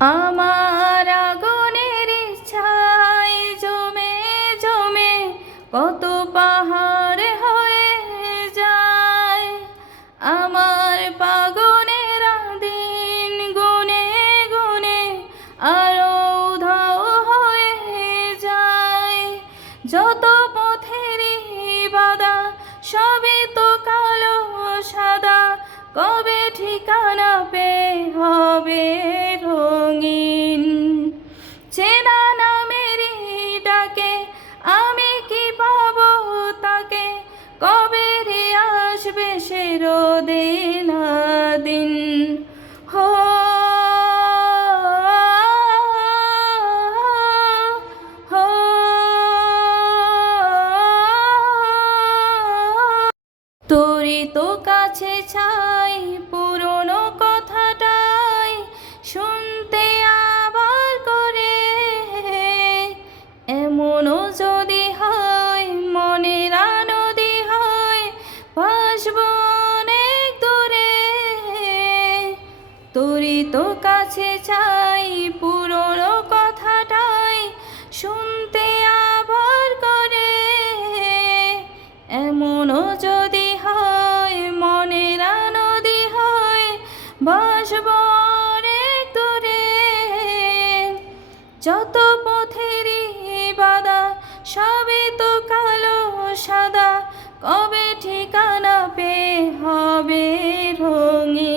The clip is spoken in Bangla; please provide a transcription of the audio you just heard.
আমার আগুনের ছাই জমে জমে কত পাহাড় হয়ে যায়। আমার পাগলের দিন গুনে গুনে আরো উধাও হয়ে যায়। যত পথেরই বাধা সবই তো কালো সাদা, কবে ঠিকানা পেয়ে হবে রঙিন। চেনা নামেরই ডাকে আমি কি পাবো তাকে, কবে রে আসবে সে রোদেলা দিন। হো হো তোরই তো কাছে চাই পুরনো কথাটাই শুনতে আবার করে। এমনও যদি হয় মনের নদী হয় ভাসবো অনেক দূরে। তোরই তো কাছে চাই পুরনো কথাটাই শুনতে আবার করে। এমনও যদি হয় মনের নদী হয় ভাসবো অনেক দূরে। যত পথেরই বাধা সবই তো কালো সাদা, কবে ঠিকানা পেয়ে হবে রঙিন।